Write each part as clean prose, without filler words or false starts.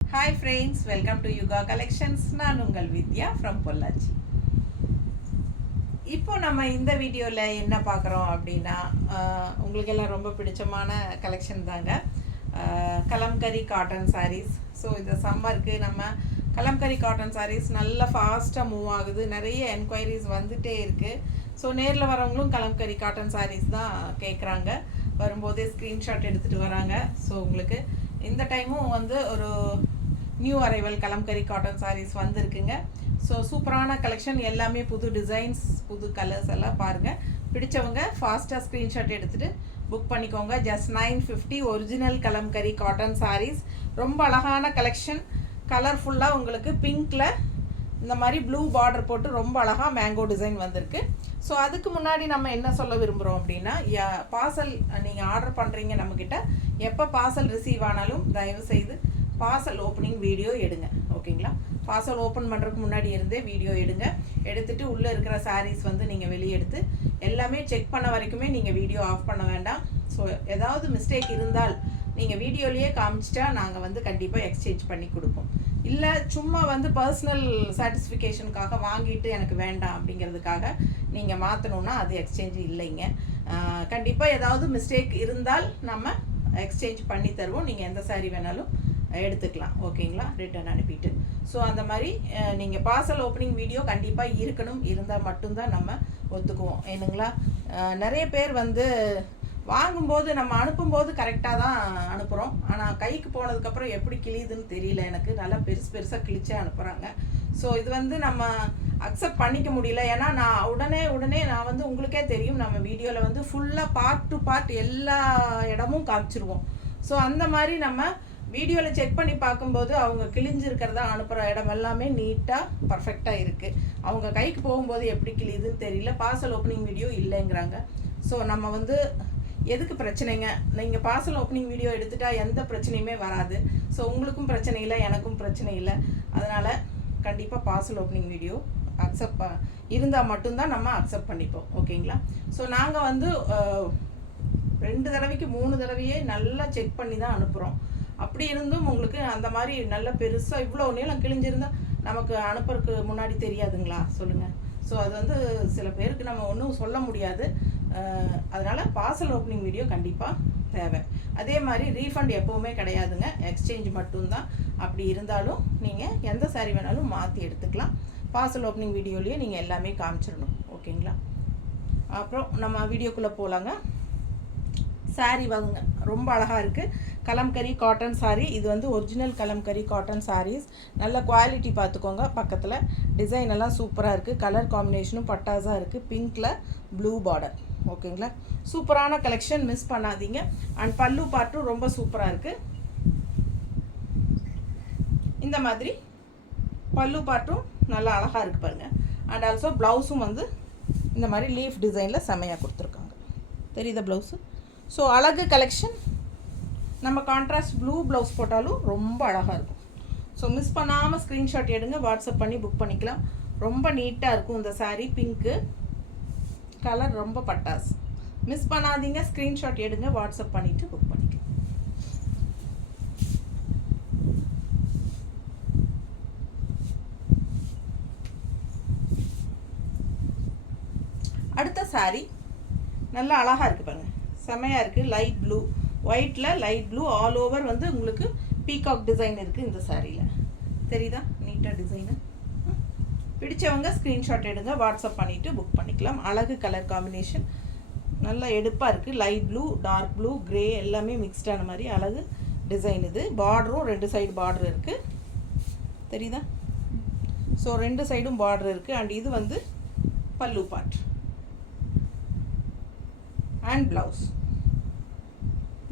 Hi friends, welcome to Yuga Collections. நான் உங்கள் வித்யா from Pollachi. இப்போ நம்ம இந்த வீடியோவில் என்ன பார்க்குறோம் அப்படின்னா உங்களுக்கு எல்லாம் ரொம்ப பிடிச்சமான கலெக்ஷன் தாங்க. Kalamkari cotton sarees. ஸோ இந்த சம்மருக்கு நம்ம கலம்கரி காட்டன் சாரீஸ் நல்லா ஃபாஸ்ட்டாக மூவ் ஆகுது. நிறைய என்கொயரிஸ் வந்துகிட்டே இருக்குது. ஸோ நேரில் வரவங்களும் கலம்கரி காட்டன் சாரீஸ் தான் கேட்குறாங்க. வரும்போதே ஸ்க்ரீன்ஷாட் எடுத்துகிட்டு வராங்க. ஸோ உங்களுக்கு இந்த டைமும் வந்து ஒரு new arrival Kalamkari cotton sarees வந்திருக்குங்க. ஸோ சூப்பரான கலெக்ஷன், எல்லாமே புது டிசைன்ஸ், புது கலர்ஸ் எல்லாம் பாருங்கள். பிடிச்சவங்க ஃபாஸ்ட்டாக ஸ்க்ரீன்ஷாட் எடுத்துகிட்டு புக் பண்ணிக்கோங்க. Just 950 original Kalamkari cotton sarees. ரொம்ப அழகான கலெக்ஷன், கலர்ஃபுல்லாக உங்களுக்கு பிங்க்கில் இந்த மாதிரி ப்ளூ பார்டர் போட்டு ரொம்ப அழகாக மேங்கோ டிசைன் வந்திருக்கு. ஸோ அதுக்கு முன்னாடி நம்ம என்ன சொல்ல விரும்புகிறோம் அப்படின்னா, பார்சல் நீங்கள் ஆர்டர் பண்ணுறீங்க நம்மக்கிட்ட, எப்போ பார்சல் ரிசீவ் ஆனாலும் தயவுசெய்து பார்சல் ஓப்பனிங் வீடியோ எடுங்க. ஓகேங்களா? பார்சல் ஓப்பன் பண்ணுறதுக்கு முன்னாடி இருந்தே வீடியோ எடுங்க. எடுத்துகிட்டு உள்ளே இருக்கிற சாரீஸ் வந்து நீங்கள் வெளியே எடுத்து எல்லாமே செக் பண்ண வரைக்குமே நீங்கள் வீடியோ ஆஃப் பண்ண வேண்டாம். ஸோ ஏதாவது மிஸ்டேக் இருந்தால் நீங்கள் வீடியோலேயே காமிச்சிட்டா நாங்கள் வந்து கண்டிப்பாக எக்ஸ்சேஞ்ச் பண்ணி கொடுப்போம். இல்லை சும்மா வந்து பர்சனல் சாட்டிஸ்ஃபிகேஷனுக்காக வாங்கிட்டு எனக்கு வேண்டாம் அப்படிங்கிறதுக்காக நீங்கள் மாற்றணுன்னா அது எக்ஸ்சேஞ்சு இல்லைங்க. கண்டிப்பாக ஏதாவது மிஸ்டேக் இருந்தால் நம்ம எக்ஸ்சேஞ்ச் பண்ணி தருவோம். நீங்கள் எந்த சாரீ வேணாலும் எடுத்துக்கலாம். ஓகேங்களா? ரிட்டர்ன் அனுப்பிட்டு. ஸோ அந்த மாதிரி நீங்கள் பார்சல் ஓப்பனிங் வீடியோ கண்டிப்பாக இருக்கணும். இருந்தால் மட்டும்தான் நம்ம ஒத்துக்குவோம். ஏனுங்களா? நிறைய பேர் வந்து வாங்கும்போது நம்ம அனுப்பும்போது கரெக்டாக தான் அனுப்புகிறோம். ஆனால் கைக்கு போனதுக்கப்புறம் எப்படி கிழியுதுன்னு தெரியல. எனக்கு நல்லா பெருசாக கிழிச்சே அனுப்புகிறாங்க. ஸோ இது வந்து நம்ம அக்செப்ட் பண்ணிக்க முடியல. ஏன்னா நான் உடனே நான் வந்து உங்களுக்கே தெரியும், நம்ம வீடியோவில் வந்து ஃபுல்லாக பார்ட் டு பார்ட் எல்லா இடமும் காமிச்சிருவோம். ஸோ அந்த மாதிரி நம்ம வீடியோவில் செக் பண்ணி பார்க்கும்போது அவங்க கிழிஞ்சிருக்கிறதா அனுப்புகிற இடம் எல்லாமே நீட்டாக பர்ஃபெக்டாக இருக்குது. அவங்க கைக்கு போகும்போது எப்படி கிழியுதுன்னு தெரியல. பார்சல் ஓப்பனிங் வீடியோ இல்லைங்கிறாங்க. ஸோ நம்ம வந்து எதுக்கு பிரச்சனைங்க? நீங்கள் பார்சல் ஓப்பனிங் வீடியோ எடுத்துட்டால் எந்த பிரச்சனையுமே வராது. ஸோ உங்களுக்கும் பிரச்சனை இல்லை, எனக்கும் பிரச்சனை இல்லை. அதனால் கண்டிப்பாக பார்சல் ஓப்பனிங் வீடியோ அக்செப்ட் இருந்தால் மட்டும்தான் நம்ம அக்செப்ட் பண்ணிப்போம். ஓகேங்களா? ஸோ நாங்கள் வந்து 2 தடவைக்கு 3 தடவையே நல்லா செக் பண்ணி தான் அனுப்புகிறோம். அப்படி இருந்தும் உங்களுக்கு அந்த மாதிரி நல்ல பெருசாக இவ்வளோ நீளம் கிழிஞ்சிருந்தால் நமக்கு அனுப்புறதுக்கு முன்னாடி தெரியாதுங்களா? சொல்லுங்கள். ஸோ அது வந்து சில பேருக்கு நம்ம ஒன்றும் சொல்ல முடியாது. அதனால் பார்சல் ஓப்பனிங் வீடியோ கண்டிப்பாக தேவை. அதே மாதிரி ரீஃபண்ட் எப்போவுமே கிடையாதுங்க, எக்ஸ்சேஞ்ச் மட்டும்தான். அப்படி இருந்தாலும் நீங்கள் எந்த சாரீ வேணாலும் மாற்றி எடுத்துக்கலாம். பார்சல் ஓப்பனிங் வீடியோலேயே நீங்கள் எல்லாமே காமிச்சிடணும். ஓகேங்களா? அப்புறம் நம்ம வீடியோக்குள்ளே போகலாங்க. சாரீ வாங்குங்க, ரொம்ப அழகாக இருக்குது. கலம்கரி காட்டன் சாரீ. இது வந்து ஒரிஜினல் கலம்கரி காட்டன் சாரீஸ். நல்ல குவாலிட்டி பார்த்துக்கோங்க. பக்கத்தில் டிசைன் எல்லாம் சூப்பராக இருக்குது. கலர் காம்பினேஷனும் பட்டாஸாக இருக்குது. பிங்க்கில் ப்ளூ பார்டர். ஓகேங்களா? சூப்பரான கலெக்ஷன், மிஸ் பண்ணாதீங்க. அண்ட் பல்லு பார்ட்டும் ரொம்ப சூப்பராக இருக்குது. இந்த மாதிரி பல்லு பார்ட்டும் நல்லா அழகாக இருக்குது பாருங்கள். அண்ட் ஆல்சோ ப்ளவுஸும் வந்து இந்த மாதிரி லீஃப் டிசைனில் செமையாக கொடுத்துருக்காங்க. தெரியுதா ப்ளவுஸு? ஸோ அழகு கலெக்ஷன். நம்ம கான்ட்ராஸ்ட் ப்ளூ ப்ளவுஸ் போட்டாலும் ரொம்ப அழகாக இருக்கும். ஸோ மிஸ் பண்ணாமல் ஸ்க்ரீன்ஷாட் எடுங்க, வாட்ஸ்அப் பண்ணி புக் பண்ணிக்கலாம். ரொம்ப நீட்டாக இருக்கும் இந்த சாரீ. பிங்க்கு கலர் ரொம்ப பட்டாஸ். மிஸ் பண்ணாதீங்க, ஸ்க்ரீன்ஷாட் எடுங்க, வாட்ஸ்அப் பண்ணிவிட்டு புக் பண்ணிக்கலாம். அடுத்த சாரீ நல்லா அழகாக இருக்குது பாருங்கள், செமையாக இருக்குது. லைட் ப்ளூ, ஒயிட்டில் லைட் ப்ளூ ஆல் ஓவர் வந்து உங்களுக்கு பீகாக் டிசைன் இருக்குது இந்த சாரியில். தெரியுதா? நீட்டாக டிசைனு. பிடிச்சவங்க ஸ்க்ரீன்ஷாட் எடுங்க, வாட்ஸ்அப் பண்ணிவிட்டு புக் பண்ணிக்கலாம். அழகு கலர் காம்பினேஷன், நல்லா எடுப்பாக இருக்குது. Light blue, dark blue, grey எல்லாமே மிக்ஸ்டான மாதிரி அழகு டிசைன் இது. பார்டரும் 2 சைடு பார்டர் இருக்குது. தெரியுதா? ஸோ 2 சைடும் பார்டர் இருக்குது. அண்ட் இது வந்து பல்லு பார்ட் அண்ட் ப்ளவுஸ்.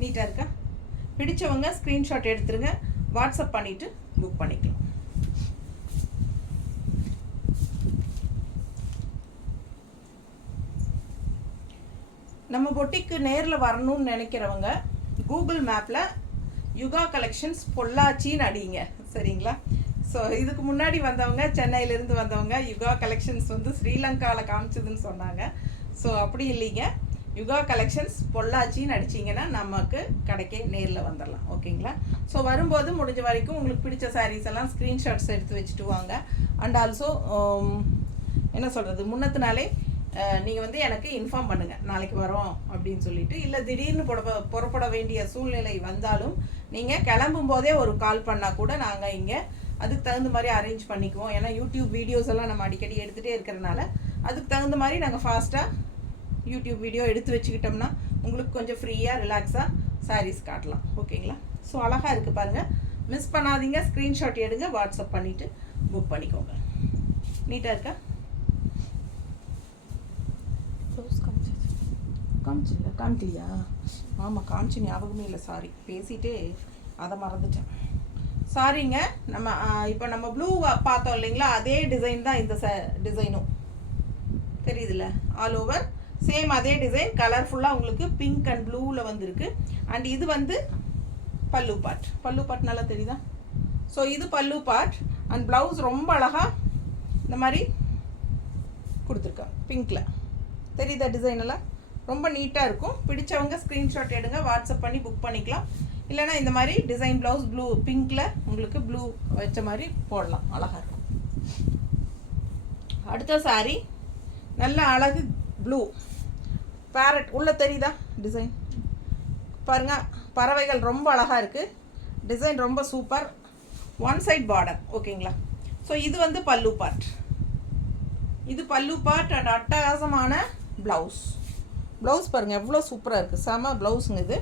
நீட்டாக இருக்கா? பிடிச்சவங்க ஸ்க்ரீன்ஷாட் எடுத்துருங்க, வாட்ஸ்அப் பண்ணிவிட்டு புக் பண்ணிக்கலாம். நம்ம பொட்டிக்கு நேரில் வரணும்னு நினைக்கிறவங்க கூகுள் மேப்பில் யுகா கலெக்ஷன்ஸ் பொள்ளாச்சின்னு அடிங்க. சரிங்களா? ஸோ இதுக்கு முன்னாடி வந்தவங்க, சென்னையிலேருந்து வந்தவங்க, யுகா கலெக்ஷன்ஸ் வந்து ஸ்ரீலங்காவில் காமிச்சதுன்னு சொன்னாங்க. ஸோ அப்படி இல்லைங்க, யுகா கலெக்ஷன்ஸ் பொள்ளாச்சின்னு அடிச்சிங்கன்னா நமக்கு கடைக்கே நேரில் வந்துடலாம். ஓகேங்களா? ஸோ வரும்போது முடிஞ்ச வரைக்கும் உங்களுக்கு பிடிச்ச சாரீஸ் எல்லாம் ஸ்க்ரீன்ஷாட்ஸ் எடுத்து வச்சுட்டு வாங்க. அண்ட் ஆல்சோ என்ன சொல்கிறது, முன்னத்தினாலே நீங்கள் வந்து எனக்கு இன்ஃபார்ம் பண்ணுங்கள் நாளைக்கு வரோம் அப்படின்னு சொல்லிட்டு. இல்லை திடீர்னு புறப்பட வேண்டிய சூழ்நிலை வந்தாலும் நீங்கள் கிளம்பும் போதே ஒரு கால் பண்ணால் கூட நாங்கள் இங்கே அதுக்கு தகுந்த மாதிரி அரேஞ்ச் பண்ணிக்குவோம். ஏன்னா யூடியூப் வீடியோஸ் எல்லாம் நம்ம அடிக்கடி எடுத்துகிட்டே இருக்கிறனால அதுக்கு தகுந்த மாதிரி நாங்கள் ஃபாஸ்ட்டாக யூடியூப் வீடியோ எடுத்து வச்சுக்கிட்டோம்னா உங்களுக்கு கொஞ்சம் ஃப்ரீயாக ரிலாக்ஸாக சாரீஸ் காட்டலாம். ஓகேங்களா? ஸோ அழகாக இருக்குது பாருங்கள், மிஸ் பண்ணாதீங்க. ஸ்க்ரீன்ஷாட் எடுங்க, வாட்ஸ்அப் பண்ணிவிட்டு புக் பண்ணிக்கோங்க. நீட்டாக இருக்கா? காமிக்கலையா? ஆமாம், காமிச்சு ஞாபகமே இல்லை. சாரி, பேசிகிட்டே அதை மறந்துட்டேன். சாரிங்க. இப்போ நம்ம ப்ளூ பார்த்தோம் இல்லைங்களா, அதே டிசைன் தான் இந்த டிசைனும் தெரியுதுல்ல. ஆல் ஓவர் சேம் அதே டிசைன், கலர்ஃபுல்லாக உங்களுக்கு பிங்க் அண்ட் ப்ளூவில் வந்துருக்கு. அண்ட் இது வந்து பல்லு பார்ட். பல்லு பார்ட் நல்லா தெரியுதா? ஸோ இது பல்லு பார்ட். அண்ட் ப்ளவுஸ் ரொம்ப அழகாக இந்த மாதிரி கொடுத்துருக்கேன் பிங்க்கில். தெரியுதா டிசைன் எல்லாம்? ரொம்ப நீட்டாக இருக்கும். பிடிச்சவங்க ஸ்க்ரீன்ஷாட் எடுங்க, வாட்ஸ்அப் பண்ணி புக் பண்ணிக்கலாம். இல்லைனா இந்த மாதிரி டிசைன் ப்ளவுஸ் ப்ளூ பிங்க்கில் உங்களுக்கு ப்ளூ வச்ச மாதிரி போடலாம், அழகாக இருக்கும். அடுத்த சாரீ நல்ல அழகு ப்ளூ பேரட் உள்ள தெரியுதா டிசைன் பாருங்கள். பறவைகள் ரொம்ப அழகாக இருக்குது. டிசைன் ரொம்ப சூப்பர். One side border. ஓகேங்களா? ஸோ இது வந்து பல்லு பார்ட். இது பல்லு பார்ட் அண்ட் அட்டகாசமான ப்ளவுஸ். ப்ளவுஸ் பாருங்கள் எவ்வளோ சூப்பராக இருக்குது. செம ப்ளவுஸுங்க இது.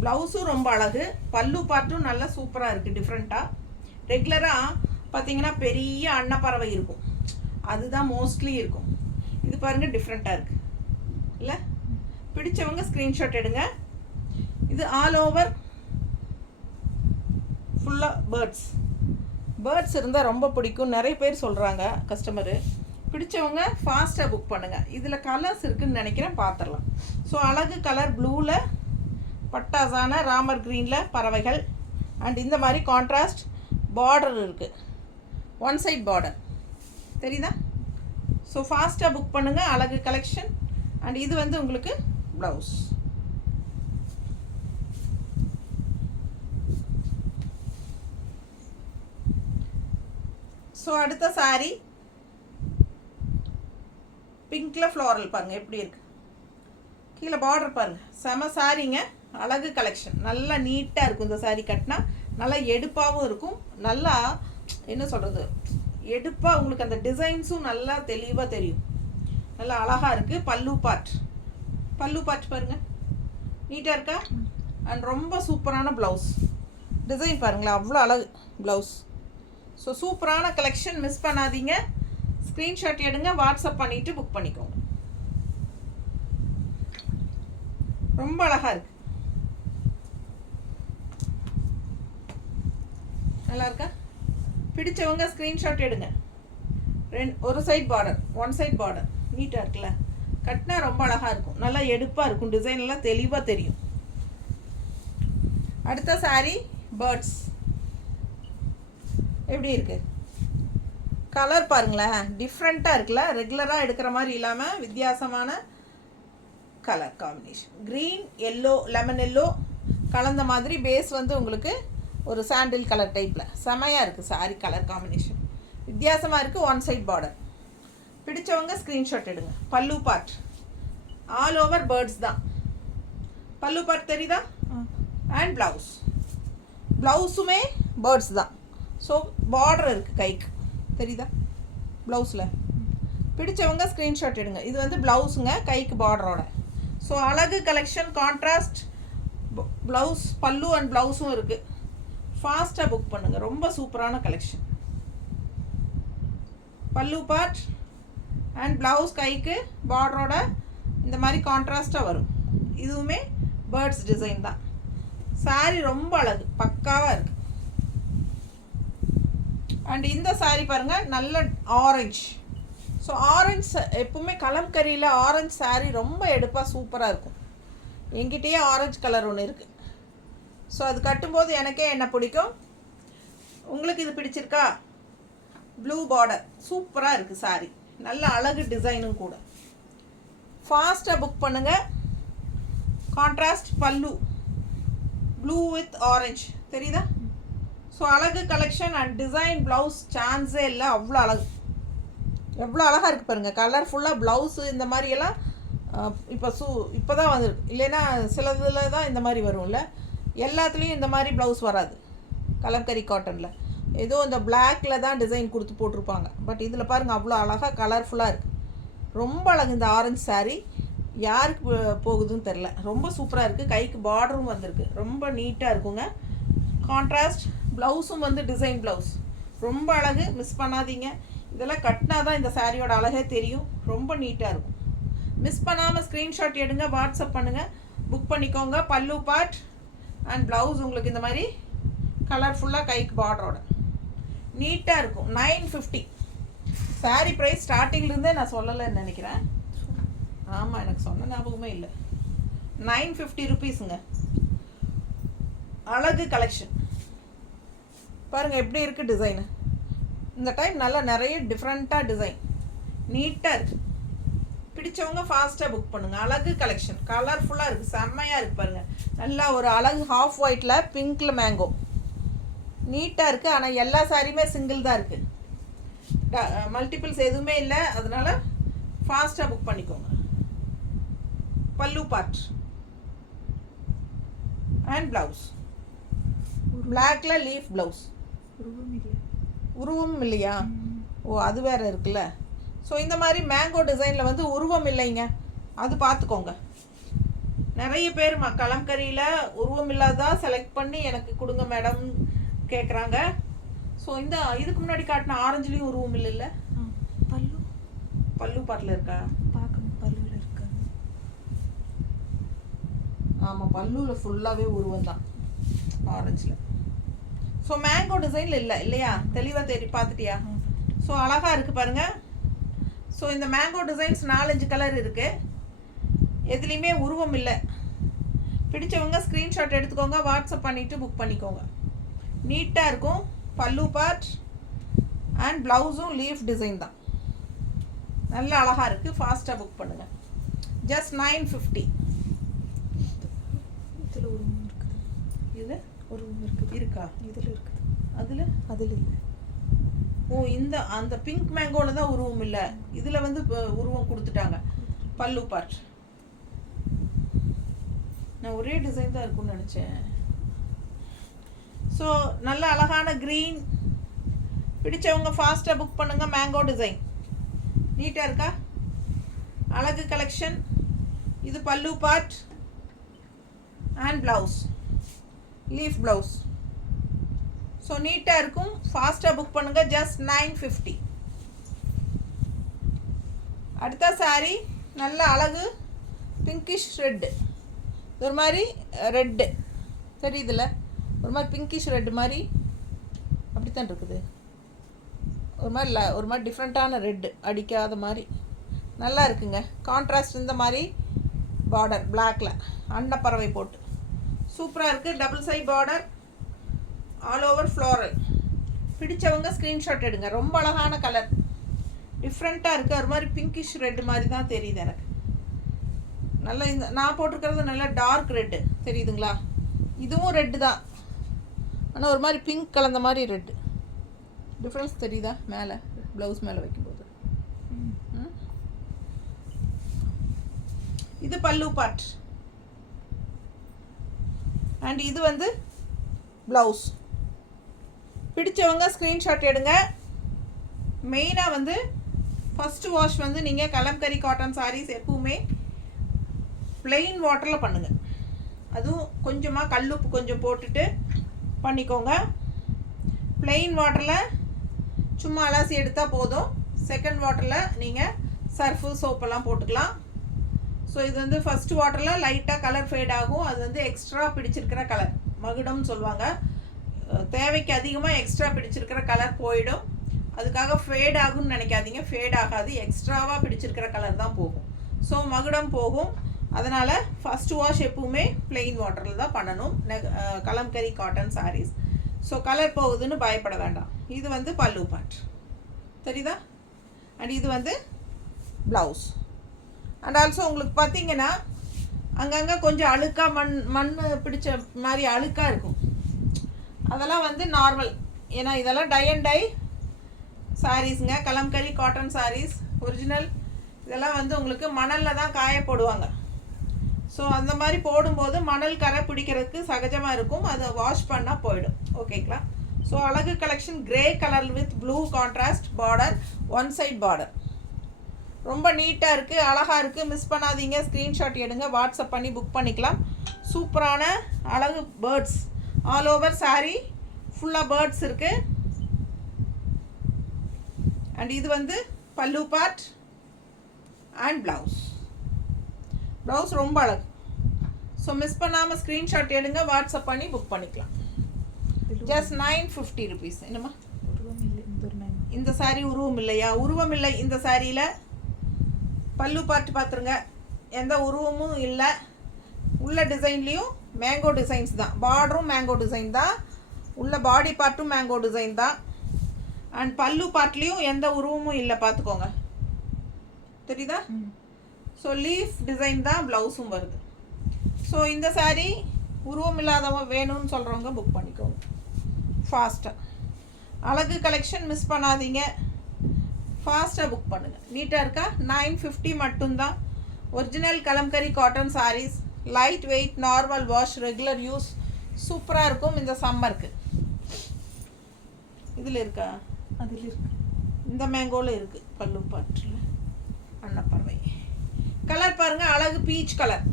ப்ளவுஸும் ரொம்ப அழகு, பல்லு பார்ட்டும் நல்லா சூப்பராக இருக்குது. டிஃப்ரெண்ட்டாக ரெகுலராக பார்த்தீங்கன்னா பெரிய அன்னப்பறவை இருக்கும், அதுதான் மோஸ்ட்லி இருக்கும். இது பாருங்கள் டிஃப்ரெண்ட்டாக இருக்குது இல்லை? பிடிச்சவங்க ஸ்க்ரீன்ஷாட் எடுங்க. இது ஆல் ஓவர் ஃபுல்லாக பேர்ட்ஸ் இருந்தால் ரொம்ப பிடிக்கும், நிறைய பேர் சொல்கிறாங்க கஸ்டமரு. பிடிச்சவங்க ஃபாஸ்ட்டாக புக் பண்ணுங்கள். இதில் கலர்ஸ் இருக்குதுன்னு நினைக்கிறேன், பார்த்துடலாம். ஸோ அழகு கலர் ப்ளூவில் பட்டாசான ராமர் க்ரீனில் பறவைகள். அண்ட் இந்த மாதிரி கான்ட்ராஸ்ட் பார்டர் இருக்குது, ஒன் சைட் பார்டர் தெரியுதா? ஸோ ஃபாஸ்ட்டாக புக் பண்ணுங்கள். அழகு கலெக்ஷன். அண்ட் இது வந்து உங்களுக்கு ப்ளவுஸ். ஸோ அடுத்த சாரீ பிங்க்கில் ஃப்ளோரல் பாருங்கள் எப்படி இருக்குது. கீழே பார்டர் பாருங்கள், செம சாரீங்க. அழகு கலெக்ஷன், நல்லா நீட்டாக இருக்கும். இந்த சாரீ கட்டினா நல்லா எடுப்பாகவும் இருக்கும். நல்லா என்ன சொல்கிறது, எடுப்பாக உங்களுக்கு அந்த டிசைன்ஸும் நல்லா தெளிவாக தெரியும். நல்லா அழகாக இருக்குது. பல்லு பார்ட் பாருங்கள் நீட்டாக இருக்கா? அண்ட் ரொம்ப சூப்பரான ப்ளவுஸ். டிசைன் பாருங்களேன், அவ்வளோ அழகு ப்ளவுஸ். ஸோ சூப்பரான கலெக்ஷன், மிஸ் பண்ணாதீங்க. ஸ்க்ரீன்ஷாட் எடுங்க, வாட்ஸ்அப் பண்ணிவிட்டு புக் பண்ணிக்கோங்க. ரொம்ப அழகாக இருக்குது. நல்லா இருக்கா? பிடிச்சவங்க ஸ்க்ரீன்ஷாட் எடுங்க. ஒரு side border, one side border நீட்டாக இருக்குல்ல? கட்டினா ரொம்ப அழகாக இருக்கும், நல்லா எடுப்பாக இருக்கும். டிசைன் எல்லாம் தெளிவாக தெரியும். அடுத்த சாரீ பேர்ட்ஸ் எப்படி இருக்குது? கலர் பாருங்களேன், டிஃப்ரெண்ட்டாக இருக்குல்ல? ரெகுலராக எடுக்கிற மாதிரி இல்லாமல் வித்தியாசமான colour combination. Green yellow, lemon yellow கலந்த மாதிரி. பேஸ் வந்து உங்களுக்கு ஒரு சாண்டில் கலர் டைப்பில் செமையாக இருக்குது. சாரி கலர் காம்பினேஷன் வித்தியாசமாக இருக்குது. One side border. பிடிச்சவங்க ஸ்க்ரீன்ஷாட் எடுங்க. பல்லு பார்ட் ஆல் ஓவர் பேர்ட்ஸ் தான். பல்லு பார்ட் தெரியுதா? அண்ட் ப்ளவுஸுமே பேர்ட்ஸ் தான். ஸோ பார்டர் இருக்குது கைக்கு, தெரியுதா ப்ளவுஸில்? பிடிச்சவங்க ஸ்க்ரீன்ஷாட் எடுங்க. இது வந்து ப்ளவுஸுங்க, கைக்கு பார்டரோட. ஸோ அழகு கலெக்ஷன், கான்ட்ராஸ்ட் ப்ளவுஸ், பல்லு அண்ட் ப்ளவுஸும் இருக்குது. ஃபாஸ்ட்டாக புக் பண்ணுங்கள், ரொம்ப சூப்பரான கலெக்ஷன். பல்லு பார்ட் அண்ட் ப்ளவுஸ் கைக்கு பார்டரோட இந்த மாதிரி கான்ட்ராஸ்ட்டாக வரும். இதுவுமே பேர்ட்ஸ் டிசைன் தான். சாரீ ரொம்ப அழகு, பக்காவாக இருக்குது. அண்ட் இந்த சாரீ பாருங்கள், நல்ல ஆரஞ்சு. ஸோ ஆரஞ்ச் எப்பவுமே கலம்கரியில் ஆரஞ்சு சாரீ ரொம்ப எடுப்பாக சூப்பராக இருக்கும். என்கிட்டயே ஆரஞ்சு கலர் ஒன்று இருக்குது. ஸோ அது கட்டும்போது எனக்கே என்ன பிடிக்கும். உங்களுக்கு இது பிடிச்சிருக்கா? ப்ளூ பார்டர் சூப்பராக இருக்குது சாரீ, நல்ல அழகு டிசைனும் கூட. ஃபாஸ்ட்டாக புக் பண்ணுங்கள். கான்ட்ராஸ்ட் பல்லு ப்ளூ வித் ஆரஞ்சு தெரியுதா? ஸோ அழகு கலெக்ஷன் அண்ட் டிசைன் ப்ளவுஸ் சான்ஸே இல்லை, அவ்வளோ அழகு, எவ்வளோ அழகாக இருக்குது பாருங்கள். கலர்ஃபுல்லாக ப்ளவுஸு இந்த மாதிரியெல்லாம் இப்போ தான் வந்துருக்கு, இல்லைன்னா சிலதில் தான் இந்த மாதிரி வரும்ல, எல்லாத்துலேயும் இந்த மாதிரி ப்ளவுஸ் வராது. கலம்கரி காட்டனில் ஏதோ இந்த பிளாக்கில் தான் டிசைன் கொடுத்து போட்டிருப்பாங்க. பட் இதில் பாருங்கள் அவ்வளோ அழகாக கலர்ஃபுல்லாக இருக்குது, ரொம்ப அழகு. இந்த ஆரஞ்சு சாரீ யாருக்கு போகுதுன்னு தெரில, ரொம்ப சூப்பராக இருக்குது. கைக்கு பார்டரும் வந்திருக்கு, ரொம்ப நீட்டாக இருக்குங்க. கான்ட்ராஸ்ட் ப்ளவுஸும் வந்து டிசைன் ப்ளவுஸ், ரொம்ப அழகு, மிஸ் பண்ணாதீங்க. இதெல்லாம் கட்டினா தான் இந்த சாரியோட அழகே தெரியும், ரொம்ப நீட்டாக இருக்கும். மிஸ் பண்ணாமல் ஸ்க்ரீன்ஷாட் எடுங்க, வாட்ஸ்அப் பண்ணுங்கள், புக் பண்ணிக்கோங்க. பல்லு பார்ட் அண்ட் ப்ளவுஸ் உங்களுக்கு இந்த மாதிரி கலர்ஃபுல்லாக கைக்கு பார்டரோட நீட்டாக இருக்கும். 950 சாரீ ப்ரைஸ் ஸ்டார்டிங்லேருந்தே நான் சொல்லலைன்னு நினைக்கிறேன். ஆமாம், எனக்கு சொன்ன ஞாபகமே இல்லை. 950 ருபீஸுங்க. அழகு கலெக்ஷன் பாருங்கள் எப்படி இருக்குது டிசைனு. இந்த டைம் நல்லா நிறைய டிஃப்ரெண்ட்டாக டிசைன் நீட்டாக இருக்குது. பிடிச்சவங்க ஃபாஸ்ட்டாக புக் பண்ணுங்கள். அழகு கலெக்ஷன் கலர்ஃபுல்லாக இருக்குது, செம்மையாக இருக்குது பாருங்கள். நல்லா ஒரு அழகு ஹாஃப் ஒயிட்டில் பிங்க்கில் மேங்கோ நீட்டாக இருக்குது. ஆனால் எல்லா சாரியுமே சிங்கிள் தான் இருக்குது, மல்டிபிள்ஸ் எதுவுமே இல்லை. அதனால் ஃபாஸ்ட்டாக புக் பண்ணிக்கோங்க. பல்லு பார்ட் அண்ட் ப்ளவுஸ் பிளாக்ல லீஃப் ப்ளவுஸ். உருவம் இல்லையா? ஓ, அது வேறு இருக்குல்ல. ஸோ இந்த மாதிரி மேங்கோ டிசைனில் வந்து உருவம் இல்லைங்க, அது பார்த்துக்கோங்க. நிறைய பேர் கலம்கரியில் உருவம் இல்லாதான் செலக்ட் பண்ணி எனக்கு கொடுங்க மேடம் கேட்குறாங்க. ஸோ இந்த இதுக்கு முன்னாடி காட்டின ஆரஞ்சுலேயும் உருவம் இல்லைல்ல? பல்லு பாட்டில் இருக்கா? பார்க்கணும், பல்லுவில் இருக்கா? ஆமாம், பல்லுவில் ஃபுல்லாகவே உருவம் தான் ஆரஞ்சில். ஸோ மேங்கோ டிசைனில் இல்லை இல்லையா? தெளிவாக பார்த்துட்டியா? ஸோ அழகாக இருக்குது பாருங்கள். ஸோ இந்த மேங்கோ டிசைன்ஸ் 4-5 கலர் இருக்குது, எதுலேயுமே உருவம் இல்லை. பிடிச்சவங்க ஸ்க்ரீன்ஷாட் எடுத்துக்கோங்க, வாட்ஸ்அப் பண்ணிவிட்டு புக் பண்ணிக்கோங்க. நீட்டாக இருக்கும். பல்லு பார்ட் அண்ட் ப்ளவுஸும் லீஃப் டிசைன் தான், நல்ல அழகாக இருக்குது. ஃபாஸ்ட்டாக புக் பண்ணுங்கள். ஜஸ்ட் 950. இதில் உருவம் இருக்குது, இதில் உருவம் இருக்குது. இருக்கா? இதில் இருக்குது, அதில் இல்லை. ஓ, அந்த பிங்க் மேங்கோவில் தான் உருவம் இல்லை, இதில் வந்து உருவம் கொடுத்துட்டாங்க. பல்லு பார்ட் நான் ஒரே டிசைன் தான் இருக்கும்னு நினச்சேன். ஸோ நல்ல அழகான க்ரீன். பிடிச்சவங்க ஃபாஸ்ட்டாக புக் பண்ணுங்கள். மேங்கோ டிசைன் நீட்டாக இருக்கா? அழகு கலெக்ஷன். இது பல்லு part and blouse leaf blouse. So நீட்டாக இருக்கும். ஃபாஸ்ட்டாக புக் பண்ணுங்கள். ஜஸ்ட் 950. அடுத்த சாரீ நல்ல அழகு பிங்கிஷ் ரெட்டு, ஒரு மாதிரி ரெட்டு தெரியுதுல்ல, ஒரு மாதிரி பிங்கிஷ் ரெட்டு மாதிரி அப்படித்தான் இருக்குது. ஒரு மாதிரி டிஃப்ரெண்ட்டான ரெட்டு, அடிக்காத மாதிரி நல்லா இருக்குங்க. கான்ட்ராஸ்ட் இந்த மாதிரி பார்டர் பிளாக்ல அன்னப்பறவை போட்டு சூப்பராக இருக்குது. Double side border, all over floral. பிடிச்சவங்க ஸ்க்ரீன்ஷாட் எடுங்க. ரொம்ப அழகான கலர், டிஃப்ரெண்ட்டாக இருக்குது. ஒரு மாதிரி பிங்கிஷ் ரெட்டு மாதிரி தான் தெரியுது எனக்கு. நல்லா இந்த நான் போட்டிருக்கிறது நல்லா டார்க் ரெட்டு தெரியுதுங்களா? இதுவும் ரெட்டு தான், ஆனால் ஒரு மாதிரி பிங்க் கலந்த மாதிரி ரெட்டு. டிஃப்ரென்ஸ் தெரியுதா? மேலே ப்ளவுஸ் மேலே வைக்கும்போது. இது பல்லு பார்ட் அண்ட் இது வந்து ப்ளவுஸ். பிடிச்சவங்க ஸ்க்ரீன்ஷாட் எடுங்க. மெயினாக வந்து ஃபஸ்ட்டு வாஷ் வந்து நீங்கள் கலம்கரி காட்டன் சாரீஸ் எப்பவுமே ப்ளெயின் வாட்டரில் பண்ணுங்கள். அதுவும் கொஞ்சமாக கல்லுப்பு கொஞ்சம் போட்டுட்டு பண்ணிக்கோங்க. ப்ளெயின் வாட்டரில் சும்மா அலசி எடுத்தால் போதும். செகண்ட் வாட்டரில் நீங்கள் சர்ஃபு சோப்பெல்லாம் போட்டுக்கலாம். ஸோ இது வந்து ஃபஸ்ட்டு வாட்டரில் லைட்டாக கலர் ஃபேட் ஆகும். அது வந்து எக்ஸ்ட்ரா பிடிச்சிருக்கிற கலர், மகுடம்னு சொல்லுவாங்க. தேவைக்கு அதிகமாக எக்ஸ்ட்ரா பிடிச்சிருக்கிற கலர் போயிடும். அதுக்காக ஃபேட் ஆகும்னு நினைக்காதீங்க, ஃபேட் ஆகாது. எக்ஸ்ட்ராவாக பிடிச்சிருக்கிற கலர் தான் போகும். ஸோ மகுடம் போகும். அதனால் ஃபஸ்ட்டு வாஷ் எப்பவுமே ப்ளெயின் வாட்டரில் தான் பண்ணணும் Kalamkari cotton sarees. So colour போகுதுன்னு பயப்பட வேண்டாம். இது வந்து பல்லு பார்ட் தெரியுதா? அண்ட் இது வந்து ப்ளவுஸ். அண்ட் ஆல்சோ உங்களுக்கு பார்த்தீங்கன்னா அங்கங்கே கொஞ்சம் அழுக்காக மண் பிடிச்ச மாதிரி அழுக்காக இருக்கும். அதெல்லாம் வந்து நார்மல். ஏன்னா இதெல்லாம் டை அண்ட் டை சாரீஸுங்க, கலம்கரி காட்டன் சாரீஸ் ஒரிஜினல். இதெல்லாம் வந்து உங்களுக்கு மணலில் தான் காய போடுவாங்க. ஸோ அந்த மாதிரி போடும்போது மணல் கரை பிடிக்கிறதுக்கு சகஜமாக இருக்கும். அதை வாஷ் பண்ணால் போயிடும். ஓகேங்களா? ஸோ அழகு collection grey colour with blue contrast border, one side border. ரொம்ப நீட்டாக இருக்குது, அழகாக இருக்குது. மிஸ் பண்ணாதீங்க. ஸ்க்ரீன்ஷாட் எடுங்க, வாட்ஸ்அப் பண்ணி புக் பண்ணிக்கலாம். சூப்பரான அழகு பேர்ட்ஸ் ஆல் ஓவர் saree ஃபுல்லாக பேர்ட்ஸ் இருக்குது. அண்ட் இது வந்து பல்லு பார்ட் அண்ட் ப்ளவுஸ். ப்ளவுஸ் ரொம்ப அழகு. ஸோ மிஸ் பண்ணாமல் ஸ்க்ரீன்ஷாட் எடுங்க, வாட்ஸ்அப் பண்ணி புக் பண்ணிக்கலாம். Just 950 rupees. என்னம்மா? இந்த saree உருவம் இல்லையா? உருவம் இல்லை இந்த சாரியில். பல்லு பார்ட் பார்த்துருங்க, எந்த உருவமும் இல்லை. உள்ள டிசைன்லேயும் மேங்கோ டிசைன்ஸ் தான். பார்டரும் மேங்கோ டிசைன் தான். உள்ள பாடி பார்ட்டும் மேங்கோ டிசைன் தான். அண்ட் பல்லு பார்ட்லேயும் எந்த உருவமும் இல்லை, பார்த்துக்கோங்க. தெரியுதா? ஸோ லீஃப் டிசைன் தான் ப்ளவுஸும் வருது. ஸோ இந்த saree உருவம் இல்லாதவங்க வேணும்னு சொல்கிறவங்க புக் பண்ணிக்கோங்க ஃபாஸ்ட்டாக. அழகு கலெக்ஷன் மிஸ் பண்ணாதீங்க, ஃபாஸ்ட்டாக புக் பண்ணுங்கள். நீட்டாக இருக்கா? 950 மட்டும்தான். Original Kalamkari cotton sarees, light weight, normal wash, regular use. சூப்பராக இருக்கும் இந்த சம்மருக்கு. இதில் இருக்கா? அதில் இருக்கு. இந்த மேங்கோவில் இருக்குது பல்லு பாட்டில். அன்னப்பறவை கலர் பாருங்கள், அழகு peach colour.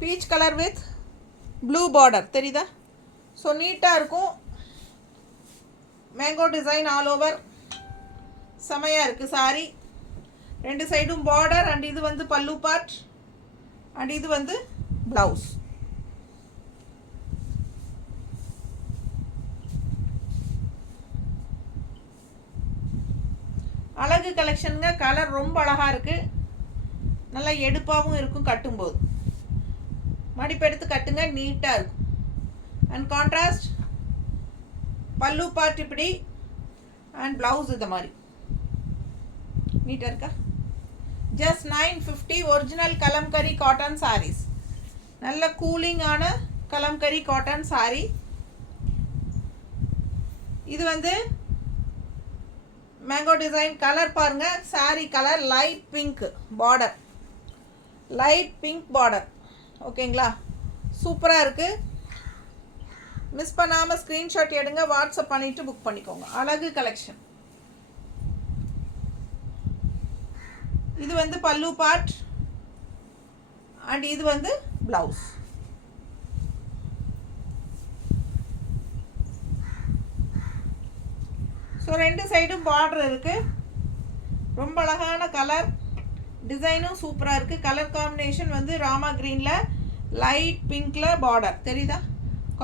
Peach colour with blue border, தெரியுதா? ஸோ நீட்டாக இருக்கும். மேங்கோ டிசைன் ஆல் ஓவர், செமையாக இருக்குது சாரி. ரெண்டு சைடும் பார்டர். அண்ட் இது வந்து பல்லு பார்ட் அண்ட் இது வந்து ப்ளவுஸ். அழகு கலெக்ஷனுங்க. கலர் ரொம்ப அழகாக இருக்குது, நல்லா எடுப்பாகவும் இருக்கும். கட்டும்போது மடிப்பெடுத்து கட்டுங்க, நீட்டாக இருக்கும். அண்ட் கான்ட்ராஸ்ட் பல்லு பார்ட் இப்படி அண்ட் ப்ளவுஸ் இது மாதிரி நீட்டாக இருக்கா? Just 950. Original Kalamkari cotton sarees. நல்ல கூலிங்கான கலம்கரி காட்டன் சாரீ. இது வந்து மேங்கோ டிசைன். கலர் பாருங்கள், sari colour light pink border, light pink border. ஓகேங்களா? சூப்பராக இருக்குது. மிஸ் பண்ணாமல் ஸ்க்ரீன்ஷாட் எடுங்க, வாட்ஸ்அப் பண்ணிவிட்டு புக் பண்ணிக்கோங்க. அழகு கலெக்ஷன். இது வந்து பல்லு பார்ட் அண்ட் இது வந்து ப்ளவுஸ். ஸோ ரெண்டு சைடும் பார்டர் இருக்குது. ரொம்ப அழகான கலர், டிசைனும் சூப்பராக இருக்குது. கலர் காம்பினேஷன் வந்து ராமா க்ரீனில் லைட் பிங்க்கில் பார்டர், தெரியுதா?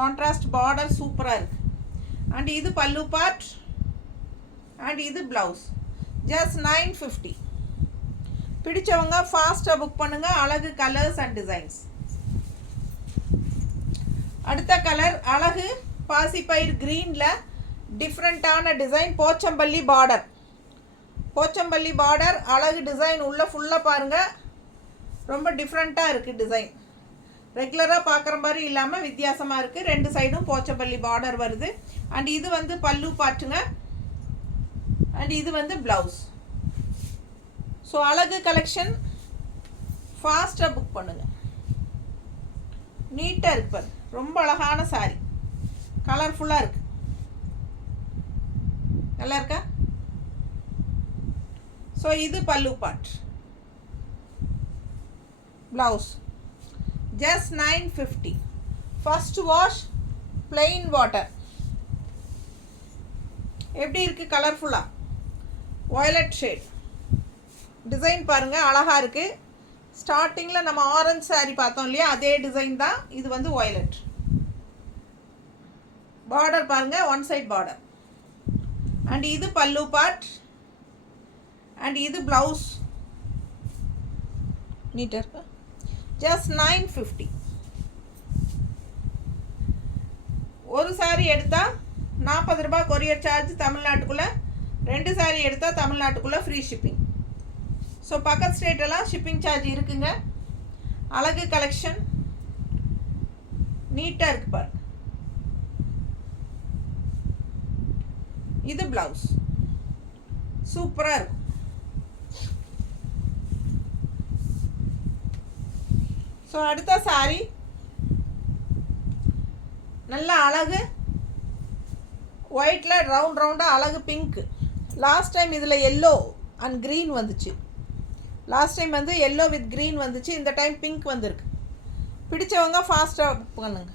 கான்ட்ராஸ்ட் பார்டர் சூப்பராக இருக்குது. அண்ட் இது பல்லு பார்ட் அண்ட் இது ப்ளவுஸ். ஜஸ்ட் 950. பிடிச்சவங்க ஃபாஸ்ட்டாக புக் பண்ணுங்கள். அழகு கலர்ஸ் அண்ட் டிசைன்ஸ். அடுத்த கலர் அழகு பாசிப்பயிர் க்ரீனில் டிஃப்ரெண்ட்டான design. Pochampalli border, Pochampalli border, அழகு டிசைன். உள்ள ஃபுல்லாக பாருங்கள், ரொம்ப டிஃப்ரெண்ட்டாக இருக்குது டிசைன். ரெகுலராக பார்க்குற மாதிரி இல்லாமல் வித்தியாசமாக இருக்குது. ரெண்டு சைடும் போச்சம்பள்ளி பார்டர் வருது. அண்ட் இது வந்து பல்லு பார்ட்டுங்க அண்ட் இது வந்து ப்ளவுஸ். ஸோ அழகு கலெக்ஷன், ஃபாஸ்ட்டாக புக் பண்ணுங்கள். நீட்டாக இருப்பார், ரொம்ப அழகான சாரி, கலர்ஃபுல்லாக இருக்குது. நல்லா இருக்கா? ஸோ இது பல்லு part, blouse. Just 950. First wash plain water. எப்படி இருக்குது? கலர்ஃபுல்லாக வயலட் ஷேட். டிசைன் பாருங்கள், அழகாக இருக்குது. ஸ்டார்டிங்கில் நம்ம ஆரஞ்சு saree பார்த்தோம் இல்லையா, அதே டிசைன் தான். இது வந்து வயலட். பார்டர் பாருங்கள், ஒன் சைட் பார்டர். அண்ட் இது பல்லு பார்ட் அண்ட் இது ப்ளவுஸ். நீட்டாக இருக்கு. ஜஸ்ட் 950. ஒரு saree எடுத்தால் 40 ரூபாய் கொரியர் சார்ஜ் தமிழ்நாட்டுக்குள்ளே. ரெண்டு saree எடுத்தால் தமிழ்நாட்டுக்குள்ளே ஃப்ரீ ஷிப்பிங். ஸோ பக்கத்து ஸ்டேட்டெல்லாம் ஷிப்பிங் சார்ஜ் இருக்குங்க. அழகு கலெக்ஷன் நீட்டாக இருக்கு பாருங்க. இது பிளவுஸ் சூப்பராக இருக்கும். ஸோ அடுத்த சாரி நல்ல அழகு ஒயிட்டில் ரவுண்ட் ரவுண்டாக அழகு பிங்க்கு. லாஸ்ட் டைம் இதில் எல்லோ அண்ட் க்ரீன் வந்துச்சு. லாஸ்ட் டைம் வந்து எல்லோ வித் க்ரீன் வந்துச்சு. இந்த டைம் பிங்க் வந்திருக்கு. பிடிச்சவங்க ஃபாஸ்ட்டாக புக் பண்ணுங்க.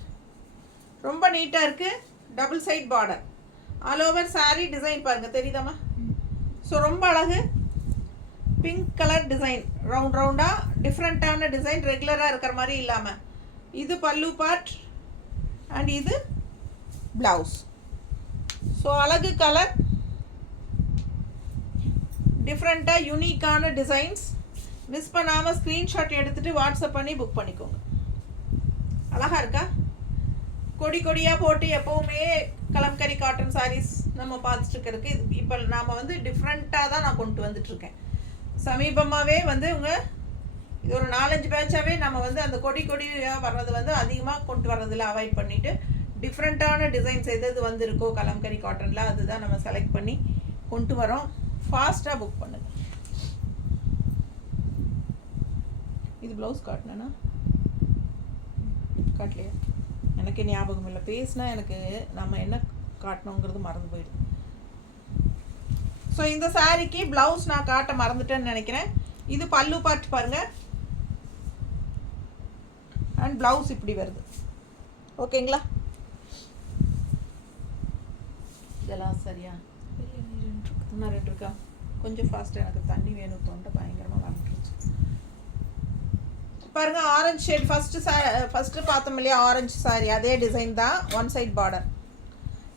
ரொம்ப நீட்டாக இருக்குது. Double side border. All over saree design பாருங்கள், தெரியுதாம்மா? ஸோ ரொம்ப அழகு. பிங்க் கலர் டிசைன், ரவுண்ட் ரவுண்டாக டிஃப்ரெண்ட்டான டிசைன், ரெகுலராக இருக்கிற மாதிரி இல்லாமல். இது பல்லு பார்ட் அண்ட் இது ப்ளவுஸ். ஸோ அழகு கலர், டிஃப்ரெண்ட்டாக யூனிக்கான டிசைன்ஸ். மிஸ் பண்ணாமல் ஸ்க்ரீன்ஷாட் எடுத்துகிட்டு வாட்ஸ்அப் பண்ணி புக் பண்ணிக்கோங்க. அழகாக இருக்கா? கொடி கொடியாக போட்டு எப்போவுமே கலம்கரி காட்டன் சாரீஸ் நம்ம பார்த்துட்டு இருக்கிறதுக்கு இது இப்போ நாம் வந்து டிஃப்ரெண்ட்டாக தான் நான் கொண்டு வந்துட்டுருக்கேன். சமீபமாகவே வந்து இது ஒரு 4-5 பேட்சாகவே நம்ம வந்து அந்த கொடி கொடியாக வர்றது வந்து அதிகமாக கொண்டு வர்றதில் அவாய்ட் பண்ணிவிட்டு டிஃப்ரெண்ட்டான டிசைன்ஸ் எது வந்திருக்கோ கலம்கரி காட்டனில் அதுதான் நம்ம செலக்ட் பண்ணி கொண்டு வரோம். ஃபாஸ்ட்டாக புக் பண்ணுங்க. இது ப்ளவுஸ் காட்டினேன்னா காட்டலையா? எனக்கு ஞாபகம் இல்லை. பேசினா எனக்கு நம்ம என்ன காட்டணுங்கிறது மறந்து போயிடுது. ஸோ இந்த சாரீக்கு ப்ளவுஸ் நான் காட்ட மறந்துட்டேன்னு நினைக்கிறேன். இது பல்லு பார்ட் பாருங்கள். அண்ட் ப்ளவுஸ் இப்படி வருது. ஓகேங்களா? இதெல்லாம் சரியா? இன்னும் 2 இருக்கா? கொஞ்சம் ஃபாஸ்ட்டாக, எனக்கு தண்ணி வேணும். தொண்டை பயங்கரமாக வந்துருச்சு பாருங்கள். ஆரஞ்சு ஷேட் ஃபஸ்ட்டு பார்த்தோம் இல்லையா? ஆரஞ்சு சாரி அதே டிசைன் தான். ஒன் சைட் பார்டர்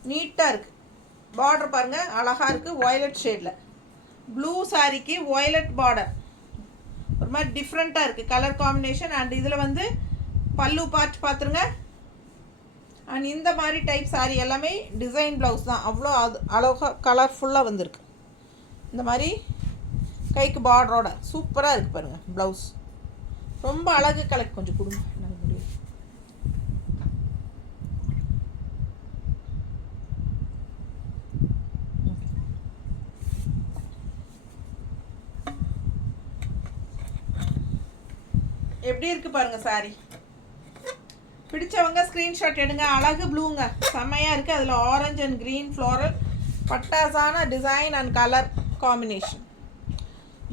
நீட்டாக இருக்குது. பார்டர் பாருங்கள், அழகாக இருக்குது. வயலட் ஷேடில் ப்ளூ சாரிக்கு வயலட் பார்டர் ஒரு மாதிரி டிஃப்ரெண்ட்டாக இருக்குது கலர் காம்பினேஷன். அண்ட் இதில் வந்து பல்லு பார்ட் பார்த்துருங்க. அண்ட் இந்த மாதிரி டைப் சாரீ எல்லாமே டிசைன் ப்ளவுஸ் தான். அவ்வளோ அழகாக கலர்ஃபுல்லாக வந்திருக்கு. இந்த மாதிரி கைக்கு பார்டரோட சூப்பராக இருக்குது பாருங்கள். ப்ளவுஸ் ரொம்ப அழகு. கலெக்ட் கொஞ்சம் கொடுங்க, எனக்கு முடியும். எப்படி இருக்குது பாருங்கள் சாரி. பிடிச்சவங்க ஸ்க்ரீன்ஷாட் எடுங்க. அழகு ப்ளூங்க, செம்மையாக இருக்குது. அதில் ஆரஞ்சு அண்ட் க்ரீன் ஃப்ளோரல் பட்டாசான டிசைன் அண்ட் கலர் காம்பினேஷன்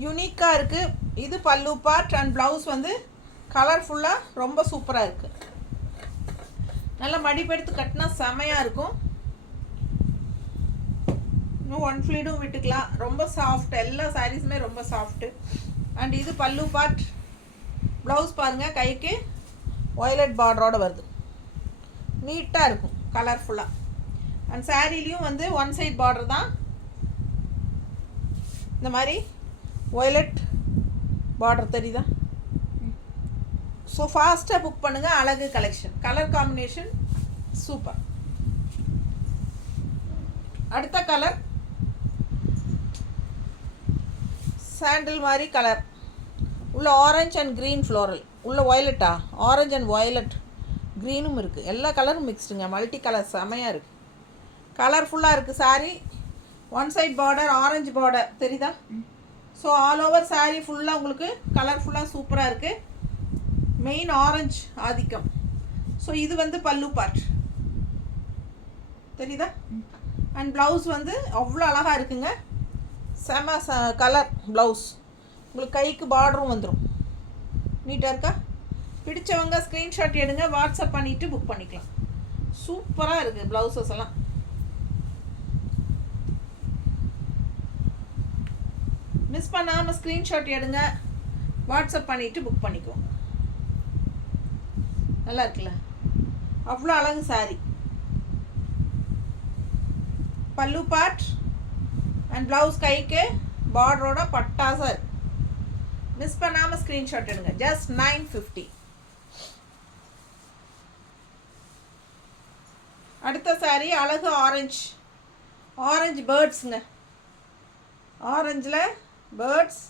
யூனிக்காக இருக்குது. இது பல்லு பார்ட் அண்ட் ப்ளவுஸ் வந்து கலர்ஃபுல்லாக ரொம்ப சூப்பராக இருக்குது. நல்லா மடிப்பெடுத்து கட்டினா செம்மையாக இருக்கும். இன்னும் 1 ஃப்ளீடும் விட்டுக்கலாம். ரொம்ப சாஃப்ட். எல்லா சாரீஸுமே ரொம்ப சாஃப்ட்டு. அண்ட் இது பல்லு பார்ட். ப்ளவுஸ் பாருங்கள், கைக்கு வயலட் பார்டரோடு வருது. நீட்டாக இருக்கும், கலர்ஃபுல்லாக. அண்ட் சாரீலையும் வந்து ஒன் சைட் பார்டர் தான். இந்த மாதிரி வயலட் பார்டர் தெரியுதா? ஸோ ஃபாஸ்ட்டாக புக் பண்ணுங்கள். அழகு கலெக்ஷன், கலர் காம்பினேஷன் சூப்பர். அடுத்த கலர் சாண்டில் மாதிரி கலர். உள்ள ஆரஞ்சு அண்ட் க்ரீன் ஃப்ளோரல். உள்ள வயலட்டா? ஆரஞ்சு அண்ட் வயலட் க்ரீனும் இருக்குது. எல்லா கலரும் மிக்ஸ்டுங்க. மல்டி கலர் செமையாக இருக்குது. கலர்ஃபுல்லாக இருக்குது saree. One side border orange border தெரியுதா? ஸோ ஆல் ஓவர் சாரீ ஃபுல்லாக உங்களுக்கு கலர்ஃபுல்லாக சூப்பராக இருக்குது. மெயின் ஆரஞ்சு ஆதிக்கம். ஸோ இது வந்து பல்லு பார்ட் தெரியுதா? அண்ட் ப்ளவுஸ் வந்து அவ்வளோ அழகாக இருக்குங்க. செம கலர் ப்ளவுஸ். உங்களுக்கு கைக்கு பார்டரும் வந்துடும். நீட்டாக இருக்கா? பிடிச்சவங்க ஸ்க்ரீன்ஷாட் எடுங்க, வாட்ஸ்அப் பண்ணிவிட்டு புக் பண்ணிக்கலாம். சூப்பராக இருக்குது ப்ளவுசஸ் எல்லாம். மிஸ் பண்ணாமல் ஸ்க்ரீன்ஷாட் எடுங்க, வாட்ஸ்அப் பண்ணிவிட்டு புக் பண்ணிக்கோங்க. நல்லா இருக்குல்ல? அவ்வளோ அழகு சாரி. பல்லு பார்ட் அண்ட் ப்ளவுஸ் கைக்கு பார்டரோட பட்டாசாக இருக்கு. மிஸ் பண்ணாமல் ஸ்க்ரீன்ஷாட் எடுங்க. ஜஸ்ட் 950. அடுத்த சாரி அழகு ஆரஞ்சு. ஆரஞ்சு பேர்ட்ஸுங்க. ஆரஞ்சில் பேர்ட்ஸ்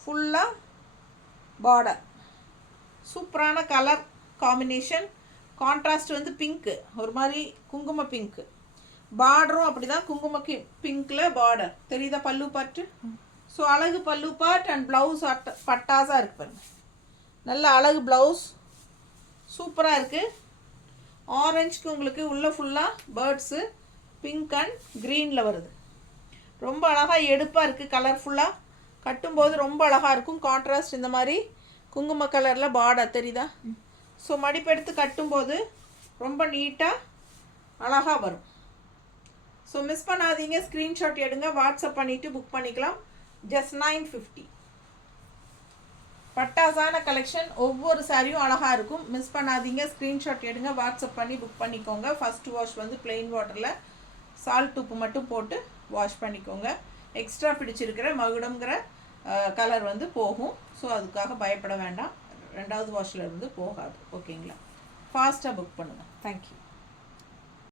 ஃபுல்லாக பார்டர். சூப்பரான கலர் காம்பினேஷன். கான்ட்ராஸ்ட் வந்து பிங்க்கு, ஒரு மாதிரி குங்கும பிங்க்கு. பார்டரும் அப்படி தான் குங்கும பிங்க்கில் பார்டர் தெரியுதா, பல்லு பாட்டு. ஸோ அழகு பல்லு பார்ட் அண்ட் ப்ளவுஸ் பட்டாஸாக இருக்கு பாருங்க. நல்ல அழகு ப்ளவுஸ், சூப்பராக இருக்குது. ஆரஞ்சுக்கு உங்களுக்கு உள்ளே ஃபுல்லாக பேர்ட்ஸு பிங்க் அண்ட் க்ரீனில் வருது. ரொம்ப அழகாக எடுப்பாக இருக்குது, கலர்ஃபுல்லாக கட்டும்போது ரொம்ப அழகாக இருக்கும். கான்ட்ராஸ்ட் இந்த மாதிரி குங்கும கலரில் பார்டர் தெரியுதா. ஸோ மடிப்பெடுத்து கட்டும்போது ரொம்ப நீட்டாக அழகாக வரும். ஸோ மிஸ் பண்ணாதீங்க, ஸ்க்ரீன்ஷாட் எடுங்க, வாட்ஸ்அப் பண்ணிவிட்டு புக் பண்ணிக்கலாம். ஜஸ்ட் 950. பட்டாசான கலெக்ஷன், ஒவ்வொரு சாரியும் அழகாக இருக்கும். மிஸ் பண்ணாதீங்க, ஸ்க்ரீன்ஷாட் எடுங்க, வாட்ஸ்அப் பண்ணி புக் பண்ணிக்கோங்க. ஃபஸ்ட்டு வாஷ் வந்து பிளெயின் வாட்டரில் சால்ட் உப்பு மட்டும் போட்டு வாஷ் பண்ணிக்கோங்க. எக்ஸ்ட்ரா பிடிச்சிருக்கிற மகுடம்ங்கிற கலர் வந்து போகும். ஸோ அதுக்காக பயப்பட வேண்டாம், ரெண்டாவது வாஷில் இருந்து போகாது. ஓகேங்களா, ஃபாஸ்ட்டாக புக் பண்ணுங்கள். தேங்க்யூ.